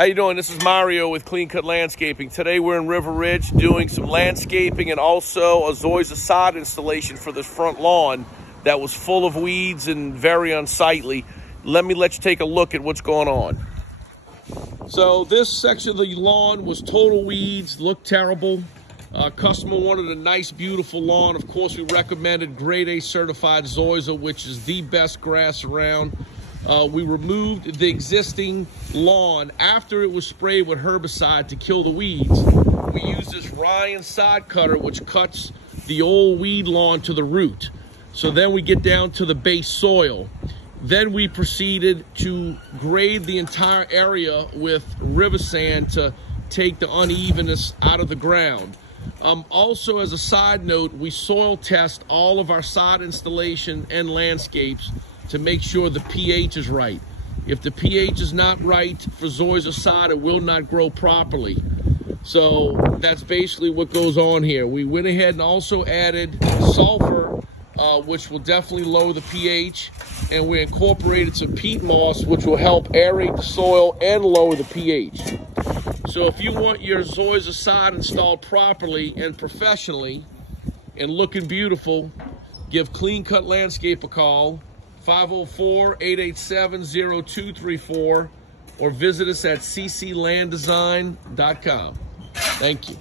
How you doing? This is Mario with Clean Cut Landscaping. Today we're in River Ridge doing some landscaping and also a Zoysia sod installation for this front lawn that was full of weeds and very unsightly. Let you take a look at what's going on. So this section of the lawn was total weeds, looked terrible. Customer wanted a nice, beautiful lawn. Of course, we recommended grade A certified Zoysia, which is the best grass around. We removed the existing lawn after it was sprayed with herbicide to kill the weeds. We used this Ryan sod cutter, which cuts the old weed lawn to the root. So then we get down to the base soil. Then we proceeded to grade the entire area with river sand to take the unevenness out of the ground. Also, as a side note, we soil test all of our sod installation and landscapes to make sure the pH is right. If the pH is not right for Zoysia sod, it will not grow properly. So that's basically what goes on here. We went ahead and also added sulfur, which will definitely lower the pH, and we incorporated some peat moss, which will help aerate the soil and lower the pH. So if you want your Zoysia sod installed properly and professionally and looking beautiful, give Clean Cut Landscape a call, 504-887-0234, or visit us at cclanddesign.com. Thank you.